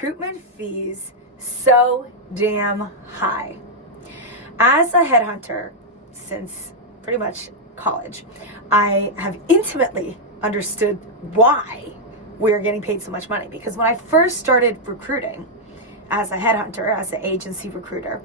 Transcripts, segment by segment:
recruitment fees so damn high? As a headhunter since pretty much college, I have intimately understood why we're getting paid so much money. Because when I first started recruiting as a headhunter, as an agency recruiter,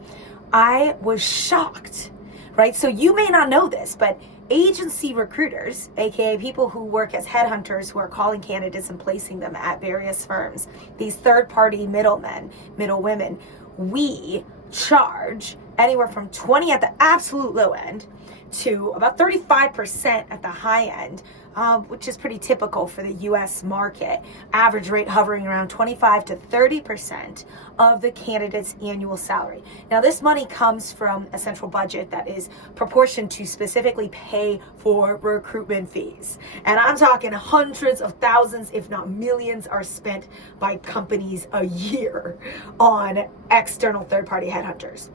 I was shocked, right? So you may not know this, but agency recruiters, aka people who work as headhunters who are calling candidates and placing them at various firms, these third-party middlemen, middle women, we charge anywhere from 20 at the absolute low end to about 35% at the high end, which is pretty typical for the US market. Average rate hovering around 25 to 30% of the candidate's annual salary. Now, this money comes from a central budget that is proportioned to specifically pay for recruitment fees. And I'm talking hundreds of thousands, if not millions, are spent by companies a year on external third-party headhunters.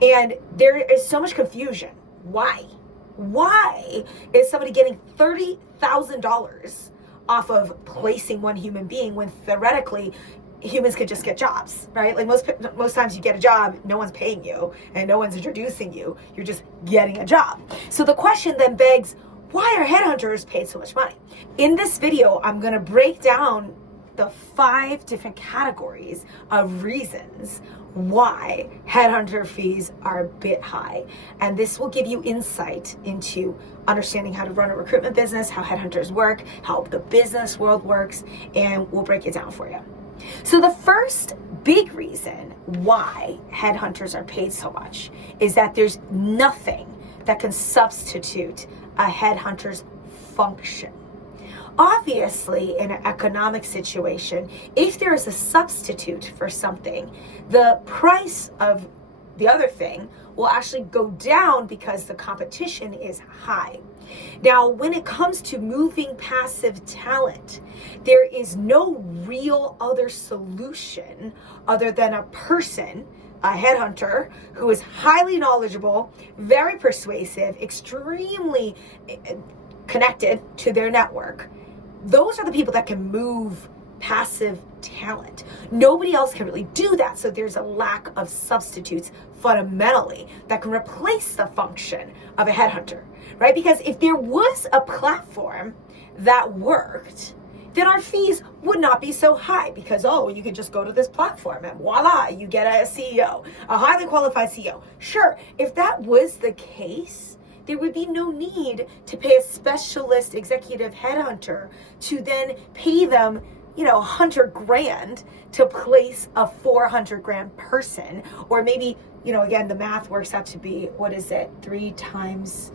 And there is so much confusion. Why? Why is somebody getting $30,000 off of placing one human being when theoretically humans could just get jobs, right? Like most times you get a job, no one's paying you and no one's introducing you. You're just getting a job. So the question then begs, why are headhunters paid so much money? In this video, I'm going to break down the 5 different categories of reasons why headhunter fees are a bit high. And this will give you insight into understanding how to run a recruitment business, how headhunters work, how the business world works, and we'll break it down for you. So the first big reason why headhunters are paid so much is that there's nothing that can substitute a headhunter's function. Obviously, in an economic situation, if there is a substitute for something, the price of the other thing will actually go down because the competition is high. Now, when it comes to moving passive talent, there is no real other solution other than a person, a headhunter, who is highly knowledgeable, very persuasive, extremely connected to their network. Those are the people that can move passive talent. Nobody else can really do that. So there's a lack of substitutes fundamentally that can replace the function of a headhunter, right? Because if there was a platform that worked, then our fees would not be so high because, oh, you could just go to this platform and voila, you get a CEO, a highly qualified CEO. Sure, if that was the case, there would be no need to pay a specialist executive headhunter to then pay them, $100,000 to place a $400,000 person, or maybe, again, the math works out to be, 3 times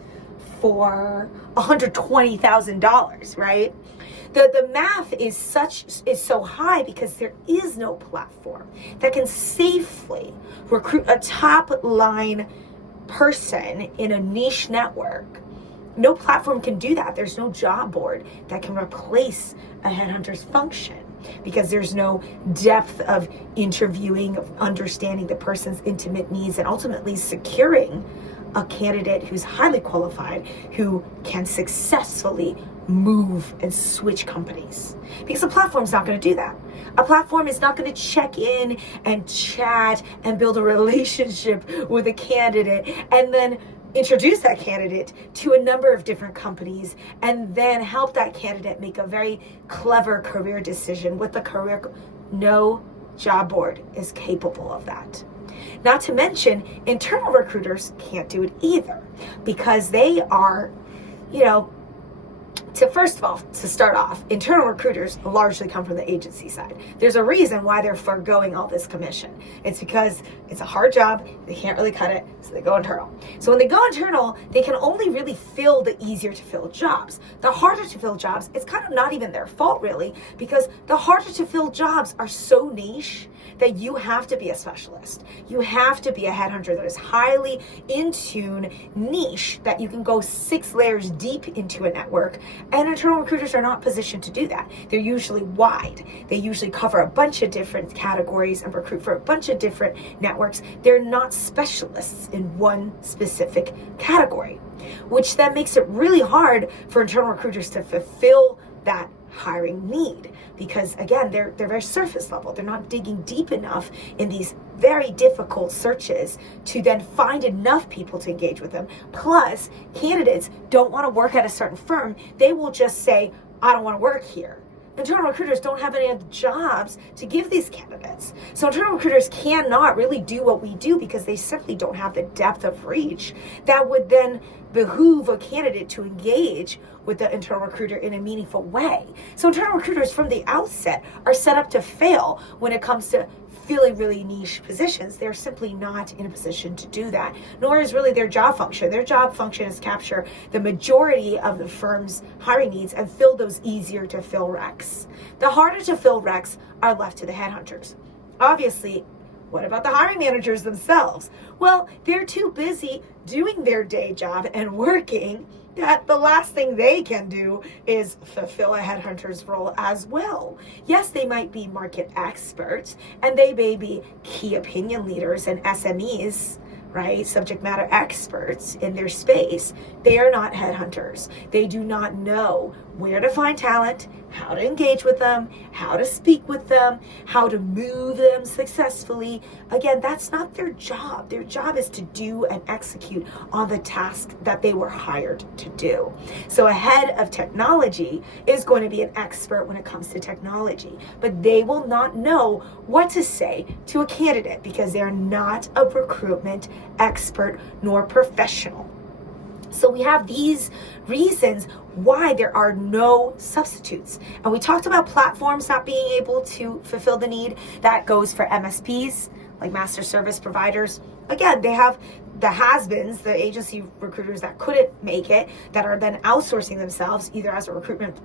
4, $120,000, right? The math is so high because there is no platform that can safely recruit a top line person in a niche network. No platform can do that. There's no job board that can replace a headhunter's function because there's no depth of interviewing, of understanding the person's intimate needs, and ultimately securing a candidate who's highly qualified, who can successfully move and switch companies. Because a platform's not going to do that. A platform is not going to check in and chat and build a relationship with a candidate and then introduce that candidate to a number of different companies and then help that candidate make a very clever career decision with the career. No job board is capable of that. Not to mention, internal recruiters can't do it either because they are, to start off, internal recruiters largely come from the agency side. There's a reason why they're foregoing all this commission. It's because it's a hard job, they can't really cut it, so they go internal. So when they go internal, they can only really fill the easier to fill jobs. The harder to fill jobs, it's kind of not even their fault really, because the harder to fill jobs are so niche that you have to be a specialist. You have to be a headhunter that is highly in tune, niche, that you can go 6 layers deep into a network. And internal recruiters are not positioned to do that. They're usually wide. They usually cover a bunch of different categories and recruit for a bunch of different networks. They're not specialists in one specific category, which then makes it really hard for internal recruiters to fulfill that hiring need, because again, they're very surface level. They're not digging deep enough in these very difficult searches to then find enough people to engage with them. Plus, candidates don't want to work at a certain firm. They will just say, I don't want to work here. Internal recruiters don't have any other jobs to give these candidates. So internal recruiters cannot really do what we do because they simply don't have the depth of reach that would then behoove a candidate to engage with the internal recruiter in a meaningful way. So internal recruiters from the outset are set up to fail when it comes to filling really niche positions. They're simply not in a position to do that, nor is really their job function. Their job function is capture the majority of the firm's hiring needs and fill those easier to fill recs. The harder to fill recs are left to the headhunters. Obviously, what about the hiring managers themselves? Well, they're too busy doing their day job and working that the last thing they can do is fulfill a headhunter's role as well. Yes, they might be market experts and they may be key opinion leaders and SMEs, right? Subject matter experts in their space. They are not headhunters. They do not know where to find talent, how to engage with them, how to speak with them, how to move them successfully. Again, that's not their job. Their job is to do and execute on the task that they were hired to do. So a head of technology is going to be an expert when it comes to technology, but they will not know what to say to a candidate because they're not a recruitment expert nor professional. So we have these reasons why there are no substitutes. And we talked about platforms not being able to fulfill the need. That goes for MSPs, like master service providers. Again, they have the has-beens, the agency recruiters that couldn't make it, that are then outsourcing themselves either as a recruitment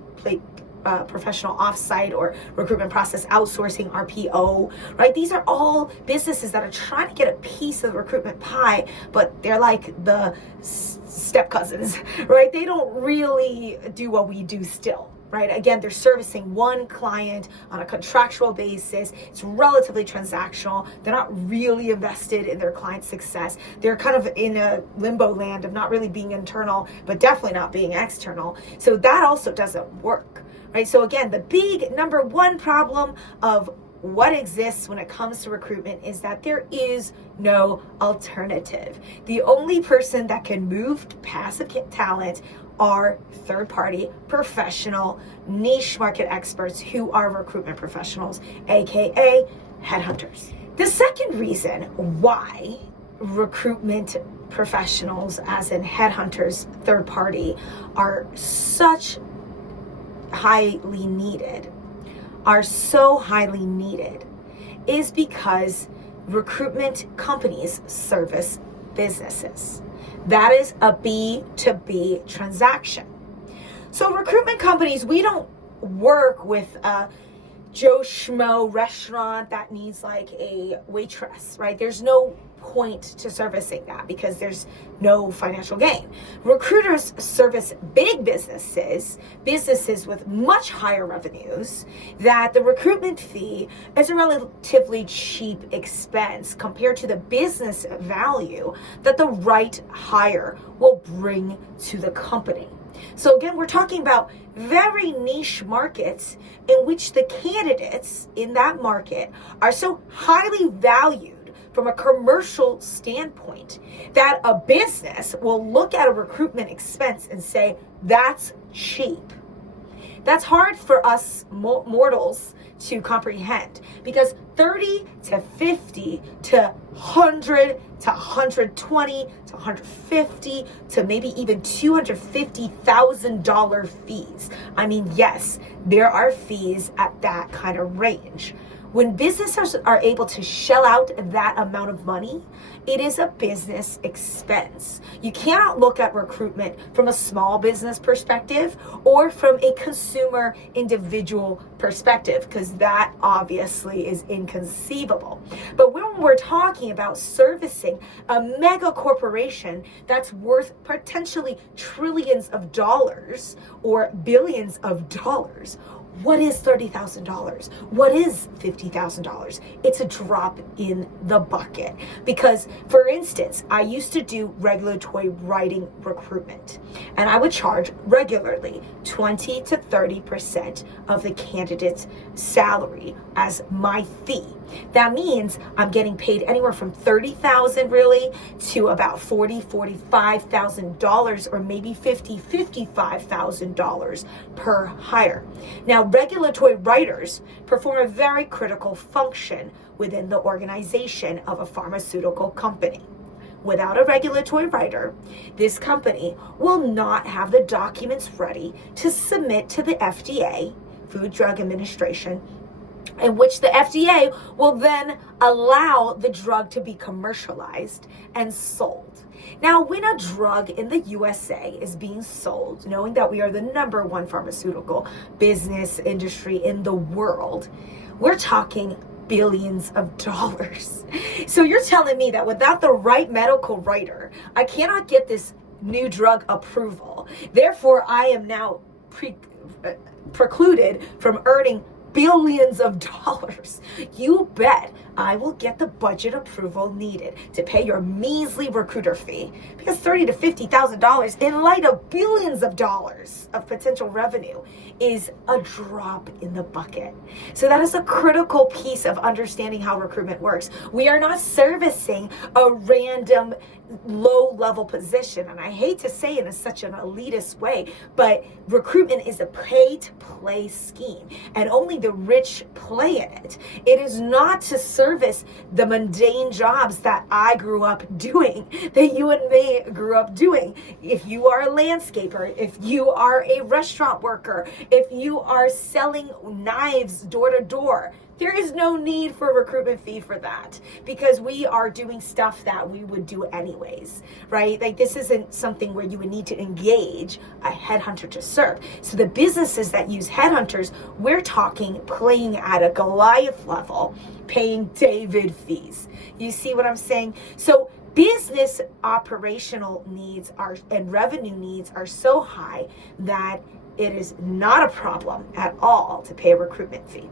professional offsite or recruitment process outsourcing, RPO, right? These are all businesses that are trying to get a piece of the recruitment pie, but they're like the step cousins, right? They don't really do what we do still, right? Again, they're servicing one client on a contractual basis. It's relatively transactional. They're not really invested in their client's success. They're kind of in a limbo land of not really being internal, but definitely not being external. So that also doesn't work, right? So again, the big number one problem of what exists when it comes to recruitment is that there is no alternative. The only person that can move passive talent are third-party professional niche market experts who are recruitment professionals, aka headhunters. The second reason why recruitment professionals, as in headhunters, third party, are such highly needed, is because recruitment companies service businesses. That is a B2B transaction. So recruitment companies, we don't work with a Joe Schmo restaurant that needs like a waitress, right? There's no point to servicing that because there's no financial gain. Recruiters service big businesses with much higher revenues, that the recruitment fee is a relatively cheap expense compared to the business value that the right hire will bring to the company. So again, we're talking about very niche markets in which the candidates in that market are so highly valued from a commercial standpoint that a business will look at a recruitment expense and say, that's cheap. That's hard for us mortals to comprehend because 30 to 50 to 100 to 120 to 150 to maybe even $250,000 fees. I mean, yes, there are fees at that kind of range. When businesses are able to shell out that amount of money, it is a business expense. You cannot look at recruitment from a small business perspective or from a consumer individual perspective, because that obviously is inconceivable. But when we're talking about servicing a mega corporation that's worth potentially trillions of dollars or billions of dollars, what is $30,000? What is $50,000? It's a drop in the bucket. Because, for instance, I used to do regulatory writing recruitment, and I would charge regularly 20 to 30% of the candidate's salary as my fee. That means I'm getting paid anywhere from $30,000 really to about $45,000 or maybe $55,000 per hire. Now, regulatory writers perform a very critical function within the organization of a pharmaceutical company. Without a regulatory writer, this company will not have the documents ready to submit to the FDA, Food Drug Administration, in which the FDA will then allow the drug to be commercialized and sold. Now, when a drug in the USA is being sold, knowing that we are the #1 pharmaceutical business industry in the world, we're talking billions of dollars. So you're telling me that without the right medical writer, I cannot get this new drug approval. Therefore, I am now precluded from earning billions of dollars. You bet I will get the budget approval needed to pay your measly recruiter fee, because $30,000 to $50,000 in light of billions of dollars of potential revenue is a drop in the bucket. So that is a critical piece of understanding how recruitment works. We are not servicing a random low-level position, and I hate to say it in such an elitist way, but recruitment is a pay-to-play scheme, and only the rich play in it. It is not to service the mundane jobs that I grew up doing, that you and me grew up doing. If you are a landscaper, if you are a restaurant worker, if you are selling knives door to door, there is no need for a recruitment fee for that, because we are doing stuff that we would do anyways, right? Like, this isn't something where you would need to engage a headhunter to serve. So the businesses that use headhunters, we're talking playing at a Goliath level, paying David fees. You see what I'm saying? So business operational needs and revenue needs are so high that it is not a problem at all to pay a recruitment fee.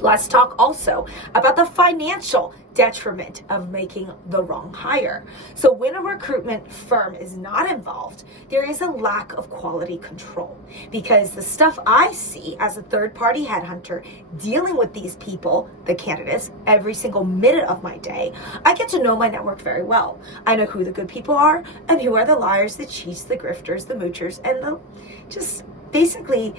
Let's talk also about the financial detriment of making the wrong hire. So when a recruitment firm is not involved, there is a lack of quality control, because the stuff I see as a third-party headhunter dealing with these people, the candidates, every single minute of my day, I get to know my network very well. I know who the good people are and who are the liars, the cheats, the grifters, the moochers, and the just basically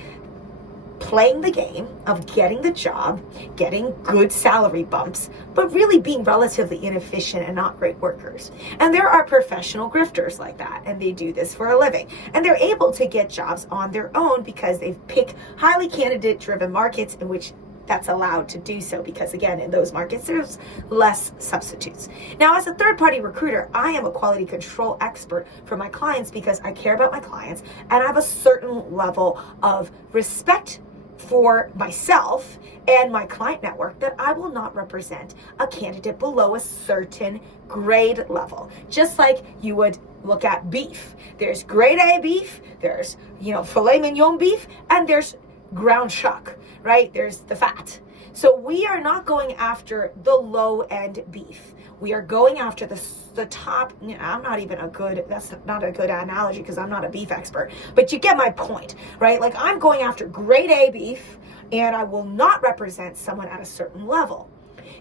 playing the game of getting the job, getting good salary bumps, but really being relatively inefficient and not great workers. And there are professional grifters like that, and they do this for a living. And they're able to get jobs on their own because they pick highly candidate-driven markets in which that's allowed to do so, because again, in those markets, there's less substitutes. Now, as a third-party recruiter, I am a quality control expert for my clients because I care about my clients and I have a certain level of respect for myself and my client network that I will not represent a candidate below a certain grade level. Just like you would look at beef. There's grade A beef, there's, filet mignon beef, and there's ground chuck, right? There's the fat. So we are not going after the low end beef. We are going after the top. That's not a good analogy because I'm not a beef expert, but you get my point, right? Like, I'm going after grade A beef, and I will not represent someone at a certain level.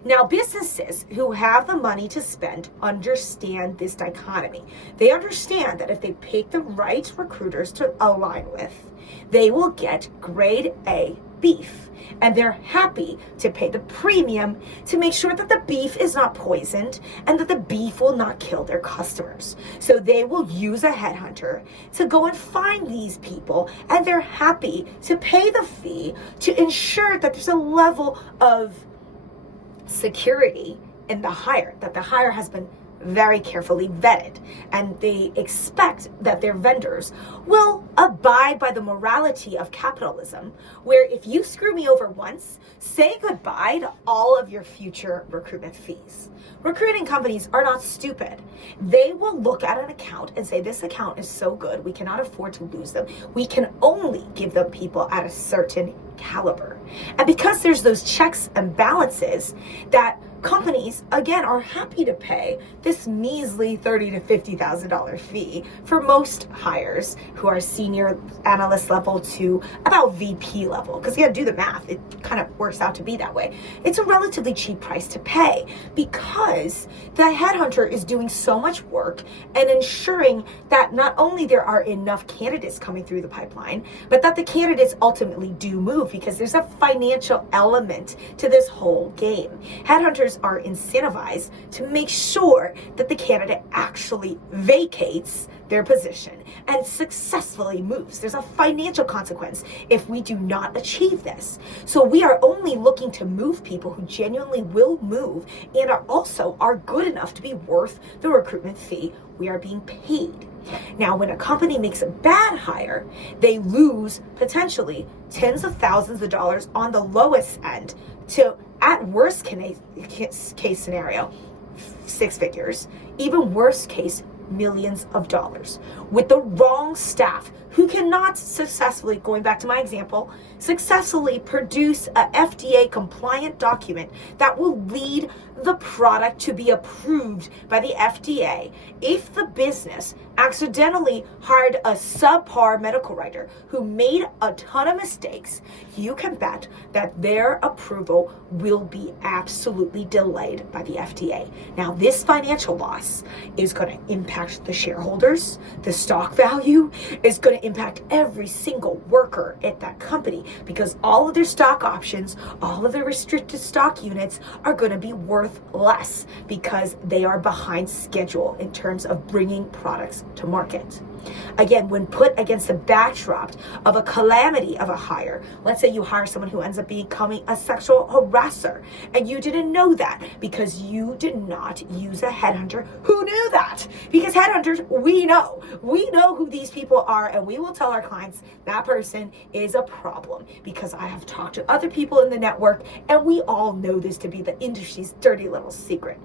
Now, businesses who have the money to spend understand this dichotomy. They understand that if they pick the right recruiters to align with, they will get grade A beef. And they're happy to pay the premium to make sure that the beef is not poisoned and that the beef will not kill their customers. So they will use a headhunter to go and find these people, and they're happy to pay the fee to ensure that there's a level of security in the hire, that the hire has been very carefully vetted, and they expect that their vendors will abide by the morality of capitalism, where if you screw me over once, say goodbye to all of your future recruitment fees. Recruiting companies are not stupid. They will look at an account and say, this account is so good, we cannot afford to lose them. We can only give them people at a certain caliber. And because there's those checks and balances, that companies, again, are happy to pay this measly $30,000 to $50,000 fee for most hires who are senior analyst level to about VP level. Because you got to do the math. It kind of works out to be that way. It's a relatively cheap price to pay because the headhunter is doing so much work and ensuring that not only there are enough candidates coming through the pipeline, but that the candidates ultimately do move, because there's a financial element to this whole game. Headhunters are incentivized to make sure that the candidate actually vacates their position and successfully moves. There's a financial consequence if we do not achieve this. So we are only looking to move people who genuinely will move and are good enough to be worth the recruitment fee we are being paid. Now, when a company makes a bad hire, they lose potentially tens of thousands of dollars on the lowest end to, at worst case scenario, 6 figures, even worst case, millions of dollars, with the wrong staff who cannot successfully, going back to my example, successfully produce a FDA compliant document that will lead the product to be approved by the FDA. If the business accidentally hired a subpar medical writer who made a ton of mistakes, you can bet that their approval will be absolutely delayed by the FDA. Now, this financial loss is going to impact the shareholders, the stock value is going to impact every single worker at that company, because all of their stock options, all of their restricted stock units are going to be worth less because they are behind schedule in terms of bringing products to market. Again, when put against the backdrop of a calamity of a hire, let's say you hire someone who ends up becoming a sexual harasser, and you didn't know that because you did not use a headhunter who knew that. Because headhunters, we know who these people are, and we will tell our clients that person is a problem, because I have talked to other people in the network, and we all know this to be the industry's dirty little secret.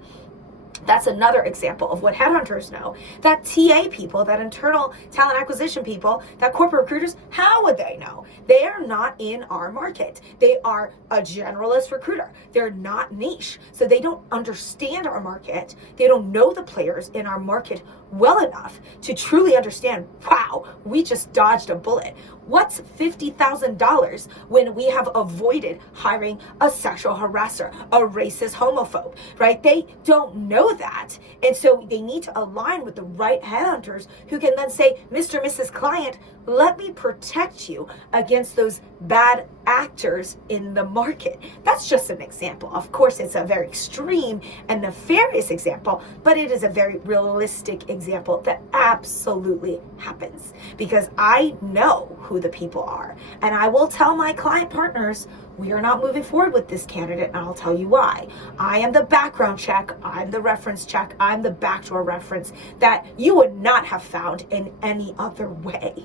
That's another example of what headhunters know, that TA people, that internal talent acquisition people, that corporate recruiters, how would they know? They are not in our market. They are a generalist recruiter. They're not niche. So they don't understand our market. They don't know the players in our market well enough to truly understand, wow, we just dodged a bullet. What's $50,000 when we have avoided hiring a sexual harasser, a racist homophobe, right? They don't know that. And so they need to align with the right headhunters who can then say, Mr. and Mrs. Client, let me protect you against those bad actors in the market. That's just an example. Of course, it's a very extreme and nefarious example, but it is a very realistic example that absolutely happens, because I know who the people are, and I will tell my client partners, we are not moving forward with this candidate, and I'll tell you why. I am the background check, I'm the reference check, I'm the backdoor reference that you would not have found in any other way,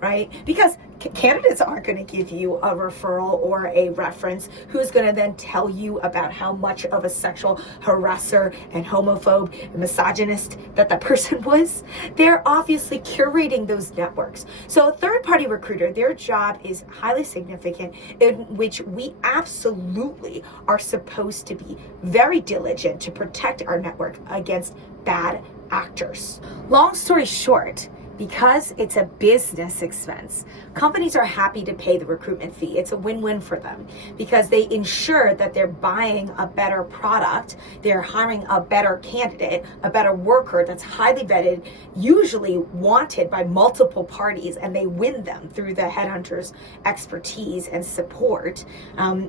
right? Because candidates aren't going to give you a referral or a reference who's going to then tell you about how much of a sexual harasser and homophobe and misogynist that person was. They're obviously curating those networks. So a third-party recruiter, their job is highly significant, in which we absolutely are supposed to be very diligent to protect our network against bad actors. Long story short, because it's a business expense, companies are happy to pay the recruitment fee. It's a win-win for them because they ensure that they're buying a better product, they're hiring a better candidate, a better worker that's highly vetted, usually wanted by multiple parties, and they win them through the headhunter's expertise and support,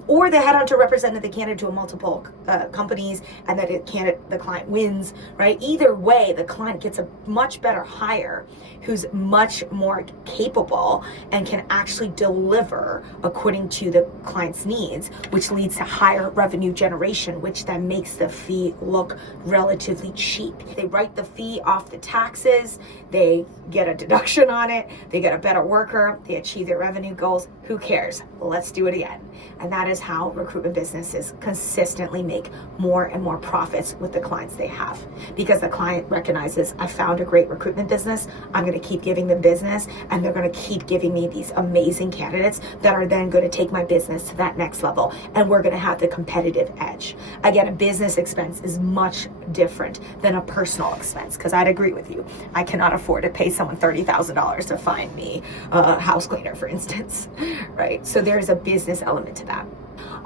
or the headhunter represented the candidate to multiple companies, and that the client wins, right? Either way, the client gets a much better hire who's much more capable and can actually deliver according to the client's needs, which leads to higher revenue generation, which then makes the fee look relatively cheap. They write the fee off the taxes, they get a deduction on it, they get a better worker, they achieve their revenue goals. Who cares? Let's do it again. And that is how recruitment businesses consistently make more and more profits with the clients they have, because the client recognizes, I found a great recruitment business, I'm going going to keep giving them business, and they're going to keep giving me these amazing candidates that are then going to take my business to that next level, and we're going to have the competitive edge. Again, a business expense is much different than a personal expense, because I'd agree with you. I cannot afford to pay someone $30,000 to find me a house cleaner, for instance, right? So there's a business element to that.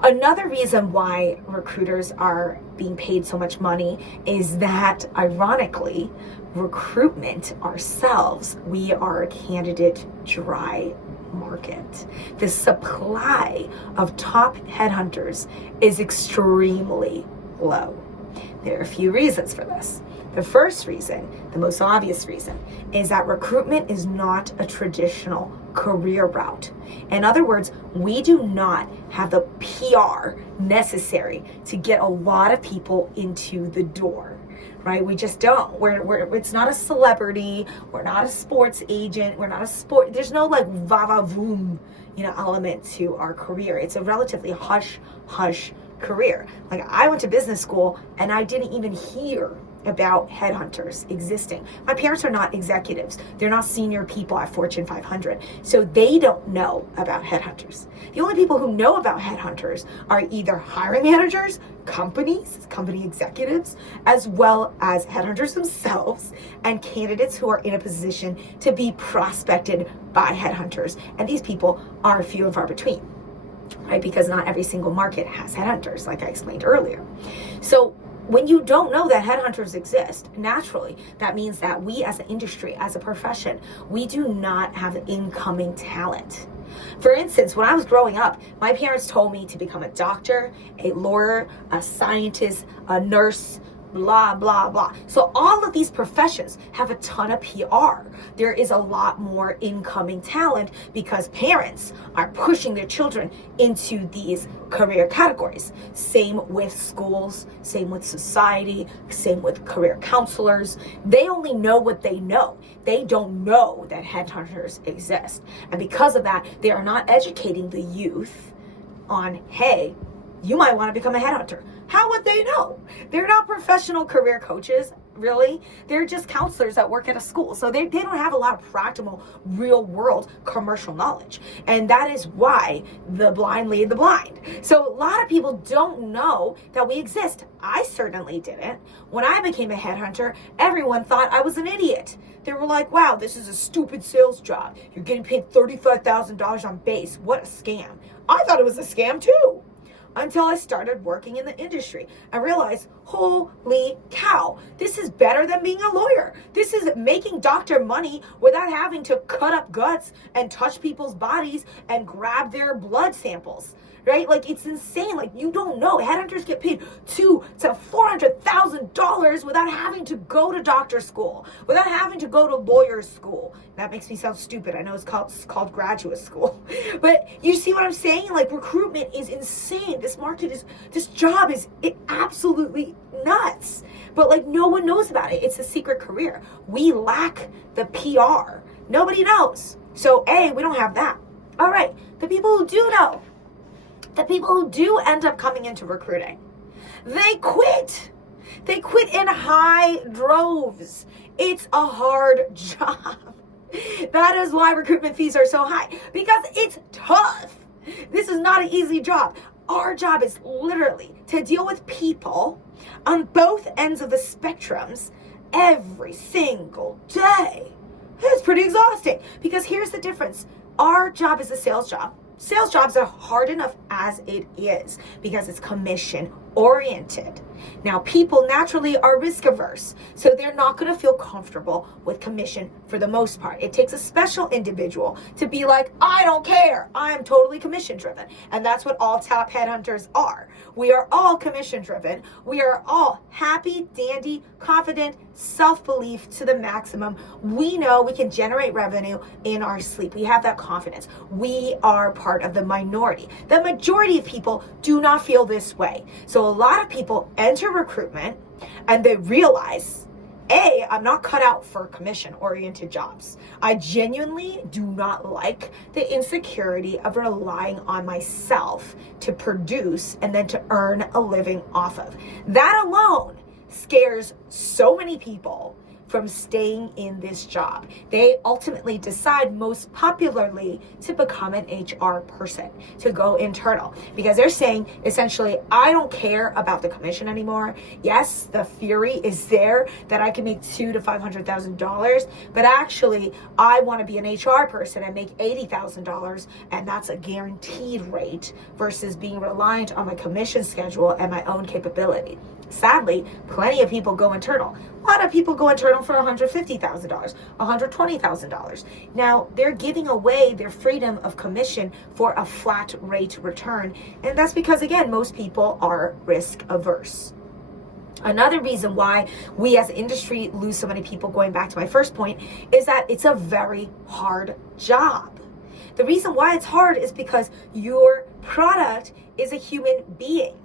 Another reason why recruiters are being paid so much money is that, ironically, recruitment ourselves, we are a candidate dry market. The supply of top headhunters is extremely low. There are a few reasons for this. The first reason, the most obvious reason, is that recruitment is not a traditional career route. In other words, we do not have the PR necessary to get a lot of people into the door, right? We just don't. It's not a celebrity. We're not a sports agent. We're not a sport. There's no like va-va-voom, element to our career. It's a relatively hush career. Like, I went to business school and I didn't even hear about headhunters existing. My parents are not executives. They're not senior people at Fortune 500. So they don't know about headhunters. The only people who know about headhunters are either hiring managers, company executives, as well as headhunters themselves and candidates who are in a position to be prospected by headhunters. And these people are few and far between, right? Because not every single market has headhunters, like I explained earlier. So when you don't know that headhunters exist, naturally, that means that we as an industry, as a profession, we do not have incoming talent. For instance, when I was growing up, my parents told me to become a doctor, a lawyer, a scientist, a nurse, blah, blah, blah. So all of these professions have a ton of PR. There is a lot more incoming talent because parents are pushing their children into these career categories. Same with schools, same with society, same with career counselors. They only know what they know. They don't know that headhunters exist. And because of that, they are not educating the youth on, hey, you might want to become a headhunter. How would they know? They're not professional career coaches, really. They're just counselors that work at a school. So they don't have a lot of practical, real world commercial knowledge. And that is why the blind lead the blind. So a lot of people don't know that we exist. I certainly didn't. When I became a headhunter, everyone thought I was an idiot. They were like, wow, this is a stupid sales job. You're getting paid $35,000 on base. What a scam. I thought it was a scam too, until I started working in the industry. I realized, holy cow, this is better than being a lawyer. This is making doctor money without having to cut up guts and touch people's bodies and grab their blood samples, right? Like, it's insane. Like, you don't know. Headhunters get paid $200,000 to $400,000 without having to go to doctor school, without having to go to lawyer school. That makes me sound stupid. I know it's called graduate school. But you see what I'm saying? Like, recruitment is insane. This job is absolutely nuts. But like, no one knows about it. It's a secret career. We lack the PR. Nobody knows. So we don't have that. All right, the people who do know, the people who do end up coming into recruiting, they quit. They quit in high droves. It's a hard job. That is why recruitment fees are so high, because it's tough. This is not an easy job. Our job is literally to deal with people on both ends of the spectrums every single day. It's pretty exhausting, because here's the difference. Our job is a sales job. Sales jobs are hard enough as it is because it's commission oriented. Now, people naturally are risk averse, so they're not going to feel comfortable with commission for the most part. It takes a special individual to be like, I don't care, I'm totally commission driven. And that's what all top headhunters are. We are all commission driven. We are all happy, dandy, confident, self-belief to the maximum. We know we can generate revenue in our sleep. We have that confidence. We are part of the minority. The majority of people do not feel this way. So a lot of people enter recruitment and they realize, I'm not cut out for commission-oriented jobs. I genuinely do not like the insecurity of relying on myself to produce and then to earn a living off of. That alone scares so many people from staying in this job. They ultimately decide most popularly to become an HR person, to go internal, because they're saying essentially, I don't care about the commission anymore. Yes, the theory is there that I can make $200,000 to $500,000, but actually I want to be an HR person and make $80,000, and that's a guaranteed rate versus being reliant on my commission schedule and my own capability. Sadly, plenty of people go internal. A lot of people go internal for $150,000, $120,000. Now, they're giving away their freedom of commission for a flat rate return. And that's because, again, most people are risk averse. Another reason why we as an industry lose so many people, going back to my first point, is that it's a very hard job. The reason why it's hard is because your product is a human being.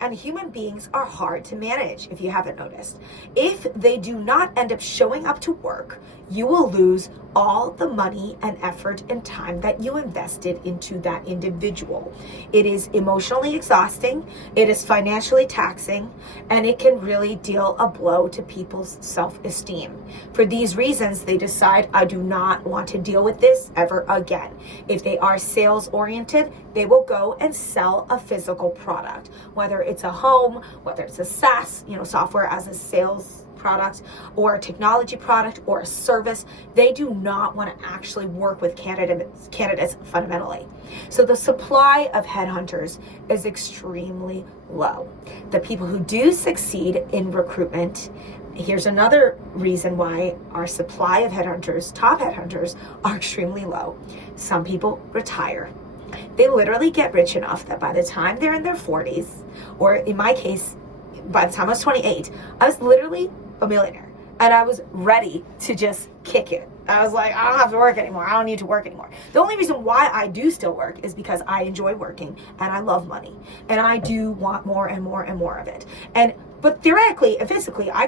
And human beings are hard to manage, if you haven't noticed. If they do not end up showing up to work, you will lose all the money and effort and time that you invested into that individual. It is emotionally exhausting, it is financially taxing, and it can really deal a blow to people's self-esteem. For these reasons, they decide, I do not want to deal with this ever again. If they are sales oriented, they will go and sell a physical product, whether it's a home, whether it's a SaaS, software as a sales product, or a technology product, or a service. They do not want to actually work with candidates fundamentally. So the supply of headhunters is extremely low. The people who do succeed in recruitment, here's another reason why our supply of headhunters, top headhunters, are extremely low. Some people retire. They literally get rich enough that by the time they're in their 40s, or in my case, by the time I was 28, I was literally a millionaire, and I was ready to just kick it. I was like, I don't have to work anymore. I don't need to work anymore. The only reason why I do still work is because I enjoy working and I love money, and I do want more and more and more of it. But theoretically and physically, I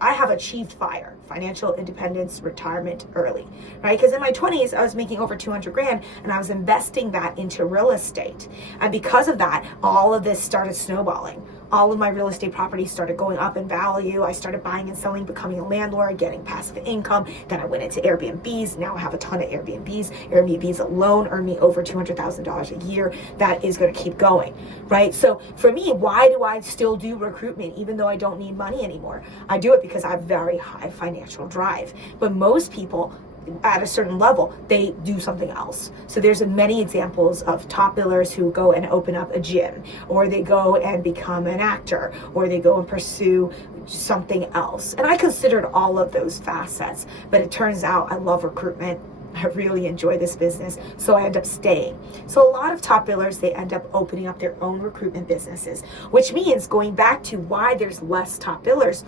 have achieved financial independence, retirement early, right? Because in my 20s, I was making over 200 grand, and I was investing that into real estate. And because of that, all of this started snowballing. All of my real estate properties started going up in value. I started buying and selling, becoming a landlord, getting passive income. Then I went into Airbnbs. Now I have a ton of Airbnbs. Airbnbs alone earn me over $200,000 a year. That is going to keep going, right? So for me, why do I still do recruitment even though I don't need money anymore? I do it because I have very high financial drive. But most people at a certain level, they do something else. So there's many examples of top billers who go and open up a gym, or they go and become an actor, or they go and pursue something else. And I considered all of those facets, but it turns out I love recruitment. I really enjoy this business, so I end up staying. So a lot of top billers, they end up opening up their own recruitment businesses, which means, going back to why there's less top billers,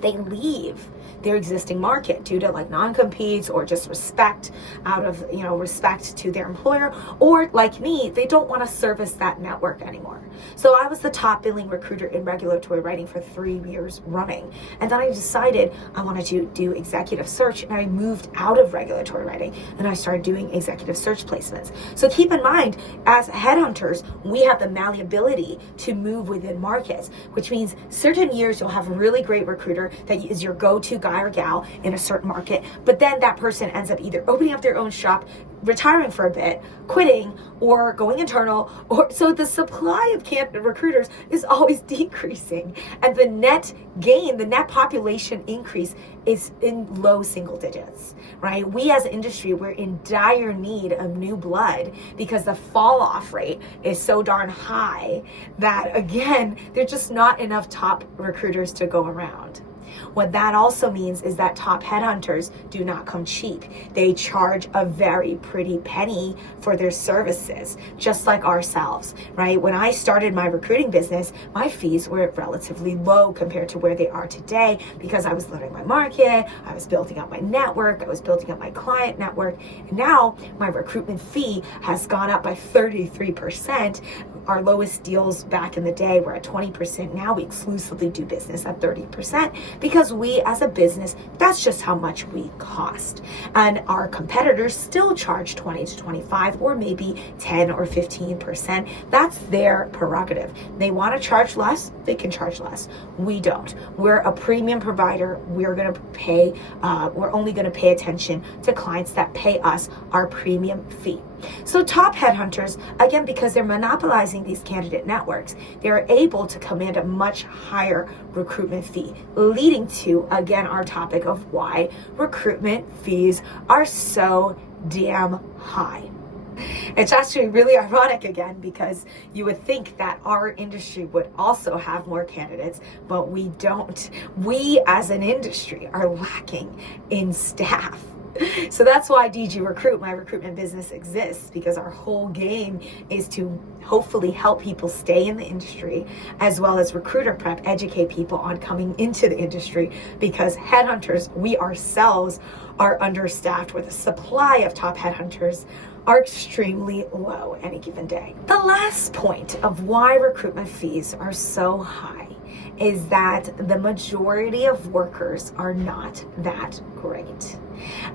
they leave their existing market due to non-competes, or just respect out of respect to their employer, or like me, they don't want to service that network anymore. So I was the top billing recruiter in regulatory writing for 3 years running, and then I decided I wanted to do executive search, and I moved out of regulatory writing and I started doing executive search placements. So keep in mind, as headhunters, we have the malleability to move within markets, which means certain years you'll have a really great recruiter that is your go-to guy or gal in a certain market, but then that person ends up either opening up their own shop, retiring for a bit, quitting, or going internal, or so the supply of recruiters is always decreasing, and the net gain, the net population increase is in low single digits, right? We as an industry, we're in dire need of new blood because the fall off rate is so darn high that, again, there's just not enough top recruiters to go around. What that also means is that top headhunters do not come cheap. They charge a very pretty penny for their services, just like ourselves, right? When I started my recruiting business, my fees were relatively low compared to where they are today, because I was learning my market, I was building up my network, I was building up my client network, and now my recruitment fee has gone up by 33%, our lowest deals back in the day were at 20%. Now we exclusively do business at 30% because we as a business, that's just how much we cost. And our competitors still charge 20 to 25 or maybe 10 or 15%. That's their prerogative. They want to charge less, they can charge less. We don't. We're a premium provider. We're going to pay, we're only going to pay attention to clients that pay us our premium fee. So top headhunters, again, because they're monopolizing these candidate networks, they're able to command a much higher recruitment fee, leading to, again, our topic of why recruitment fees are so damn high. It's actually really ironic again, because you would think that our industry would also have more candidates, but we don't. We as an industry are lacking in staff. So that's why DG Recruit, my recruitment business, exists, because our whole game is to hopefully help people stay in the industry, as well as recruiter prep, educate people on coming into the industry, because headhunters, we ourselves are understaffed with a supply of top headhunters are extremely low any given day. The last point of why recruitment fees are so high is that the majority of workers are not that great.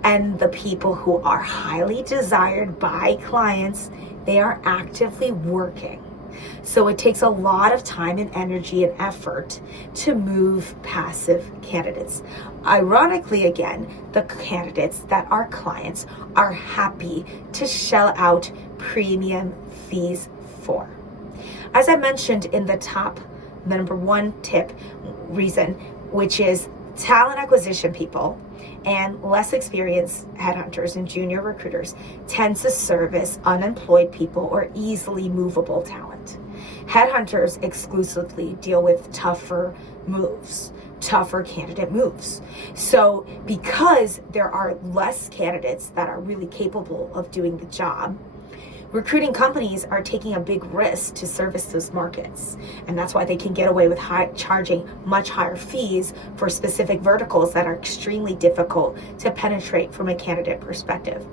And the people who are highly desired by clients, they are actively working. So it takes a lot of time and energy and effort to move passive candidates. Ironically, again, the candidates that our clients are happy to shell out premium fees for. As I mentioned in the number one tip reason, which is talent acquisition people and less experienced headhunters and junior recruiters tend to service unemployed people or easily movable talent. Headhunters exclusively deal with tougher candidate moves. So because there are less candidates that are really capable of doing the job, recruiting companies are taking a big risk to service those markets. And that's why they can get away with charging much higher fees for specific verticals that are extremely difficult to penetrate from a candidate perspective.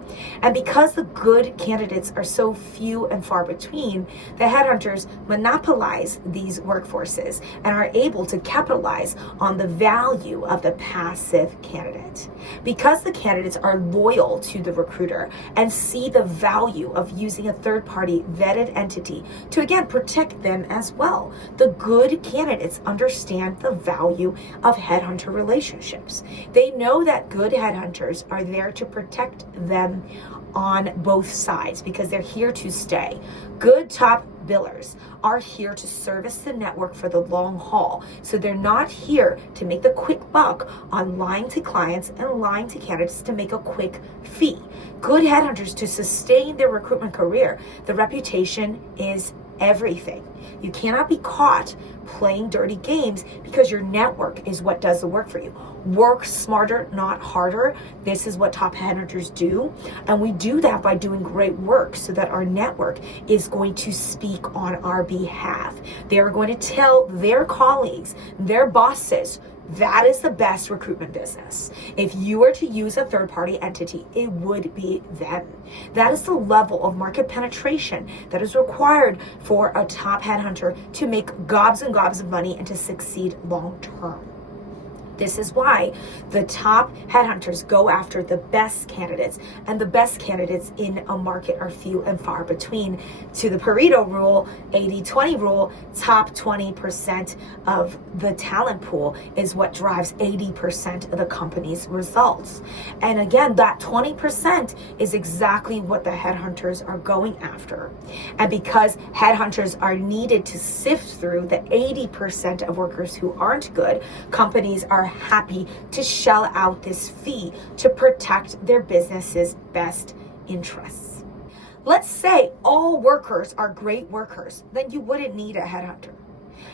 And because the good candidates are so few and far between, the headhunters monopolize these workforces and are able to capitalize on the value of the passive candidate. Because the candidates are loyal to the recruiter and see the value of using a third-party vetted entity to, again, protect them as well. The good candidates understand the value of headhunter relationships. They know that good headhunters are there to protect them on both sides because they're here to stay. Good top billers are here to service the network for the long haul. So they're not here to make the quick buck on lying to clients and lying to candidates to make a quick fee. Good headhunters, to sustain their recruitment career, the reputation is everything. You cannot be caught playing dirty games because your network is what does the work for you. Work smarter, not harder. This is what top headhunters do. And we do that by doing great work so that our network is going to speak on our behalf. They are going to tell their colleagues, their bosses, that is the best recruitment business. If you were to use a third-party entity, it would be them. That is the level of market penetration that is required for a top headhunter to make gobs and gobs of money and to succeed long-term. This is why the top headhunters go after the best candidates, and the best candidates in a market are few and far between. To the Pareto rule, 80-20 rule, top 20% of the talent pool is what drives 80% of the company's results. And again, that 20% is exactly what the headhunters are going after. And because headhunters are needed to sift through the 80% of workers who aren't good, companies are happy to shell out this fee to protect their business's best interests. Let's say all workers are great workers, then you wouldn't need a headhunter.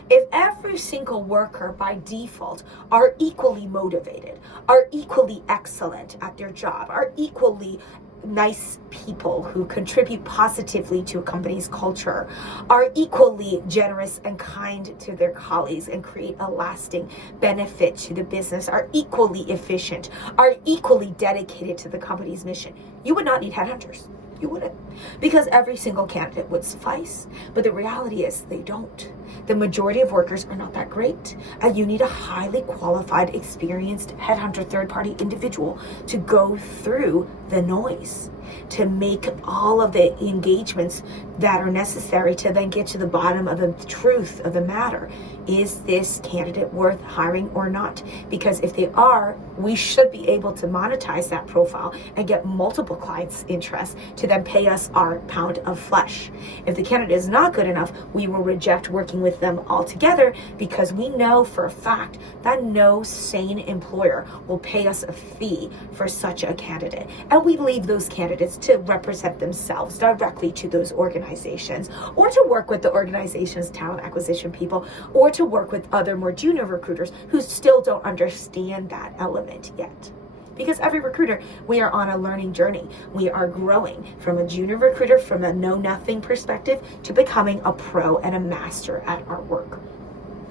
If every single worker by default are equally motivated, are equally excellent at their job, are equally nice people who contribute positively to a company's culture, are equally generous and kind to their colleagues and create a lasting benefit to the business, are equally efficient, are equally dedicated to the company's mission, you would not need headhunters. You wouldn't, because every single candidate would suffice. But the reality is they don't. The majority of workers are not that great. And you need a highly qualified, experienced headhunter, third-party individual to go through the noise, to make all of the engagements that are necessary to then get to the bottom of the truth of the matter. Is this candidate worth hiring or not? Because if they are, we should be able to monetize that profile and get multiple clients' interest to then pay us our pound of flesh. If the candidate is not good enough, we will reject working with them altogether, because we know for a fact that no sane employer will pay us a fee for such a candidate. And we leave those candidates to represent themselves directly to those organizations, or to work with the organization's talent acquisition people, or to work with other more junior recruiters who still don't understand that element yet. Because every recruiter, we are on a learning journey. We are growing from a junior recruiter, from a know-nothing perspective, to becoming a pro and a master at our work.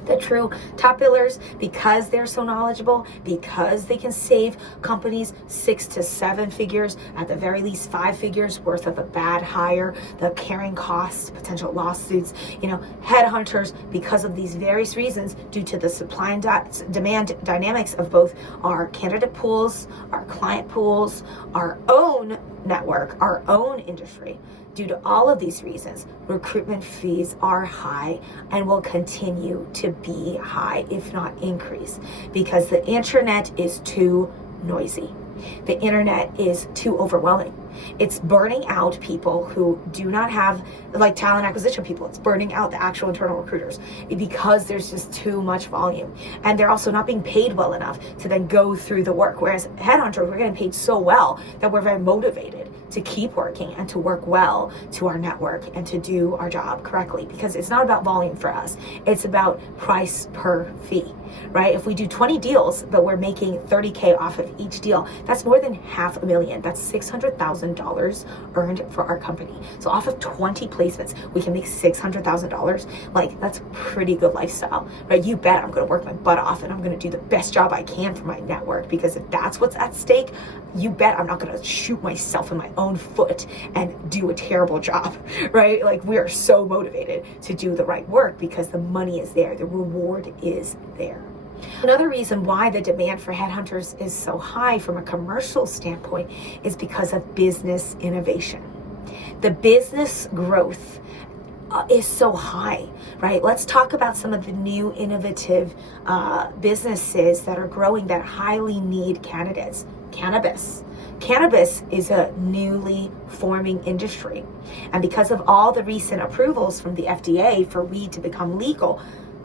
The true top billers, because they're so knowledgeable, because they can save companies 6 to 7 figures, at the very least 5 figures worth of a bad hire, the carrying costs, potential lawsuits, headhunters, because of these various reasons, due to the supply and demand dynamics of both our candidate pools, our client pools, our own network, our own industry. Due to all of these reasons, recruitment fees are high and will continue to be high, if not increase, because the internet is too noisy. The internet is too overwhelming. It's burning out people who do not have, like talent acquisition people, it's burning out the actual internal recruiters because there's just too much volume. And they're also not being paid well enough to then go through the work. Whereas headhunters, we're getting paid so well that we're very motivated to keep working and to work well to our network and to do our job correctly, because it's not about volume for us. It's about price per fee, right? If we do 20 deals, but we're making $30K off of each deal, that's more than $500,000. That's $600,000 earned for our company. So off of 20 placements, we can make $600,000. Like, that's a pretty good lifestyle, right? You bet I'm going to work my butt off and I'm going to do the best job I can for my network, because if that's what's at stake, you bet I'm not going to shoot myself in my own foot and do a terrible job, right? Like, we are so motivated to do the right work because the money is there, the reward is there. Another reason why the demand for headhunters is so high from a commercial standpoint is because of business innovation. The business growth is so high, right? Let's talk about some of the new innovative businesses that are growing that highly need candidates. Cannabis is a newly forming industry. And because of all the recent approvals from the FDA for weed to become legal,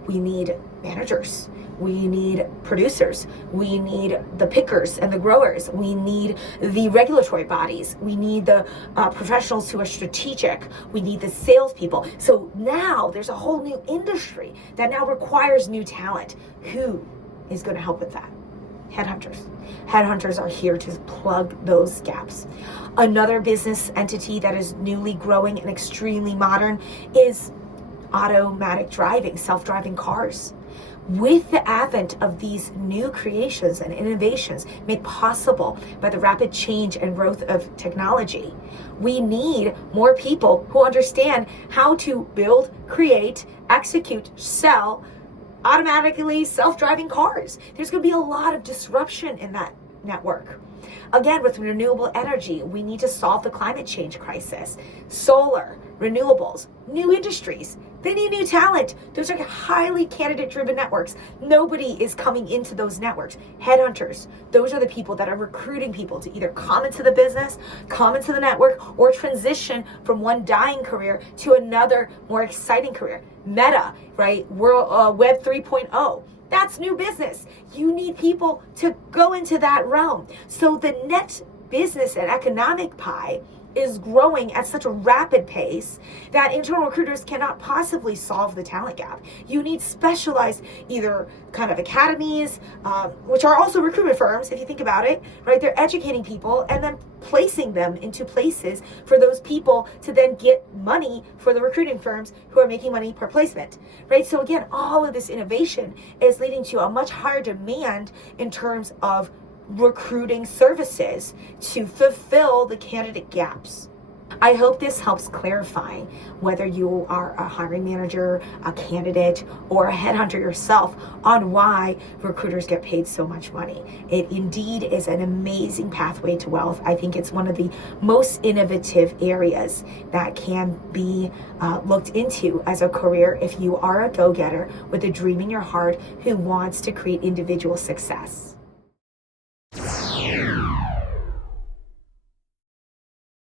we need managers. We need producers. We need the pickers and the growers. We need the regulatory bodies. We need the professionals who are strategic. We need the salespeople. So now there's a whole new industry that now requires new talent. Who is going to help with that? Headhunters. Headhunters are here to plug those gaps. Another business entity that is newly growing and extremely modern is automatic driving, self-driving cars. With the advent of these new creations and innovations made possible by the rapid change and growth of technology, we need more people who understand how to build, create, execute, sell automatically self-driving cars. There's going to be a lot of disruption in that network. Again, with renewable energy, we need to solve the climate change crisis. Solar, renewables, new industries, they need new talent. Those are highly candidate-driven networks. Nobody is coming into those networks. Headhunters, those are the people that are recruiting people to either come into the business, come into the network, or transition from one dying career to another more exciting career. Meta, right? Web 3.0. That's new business. You need people to go into that realm. So the net business and economic pie is growing at such a rapid pace that internal recruiters cannot possibly solve the talent gap. You need specialized either kind of academies, which are also recruitment firms, if you think about it, right? They're educating people and then placing them into places for those people to then get money for the recruiting firms who are making money per placement, right? So again, all of this innovation is leading to a much higher demand in terms of recruiting services to fulfill the candidate gaps. I hope this helps clarify whether you are a hiring manager, a candidate, or a headhunter yourself on why recruiters get paid so much money. It indeed is an amazing pathway to wealth. I think it's one of the most innovative areas that can be looked into as a career if you are a go-getter with a dream in your heart who wants to create individual success.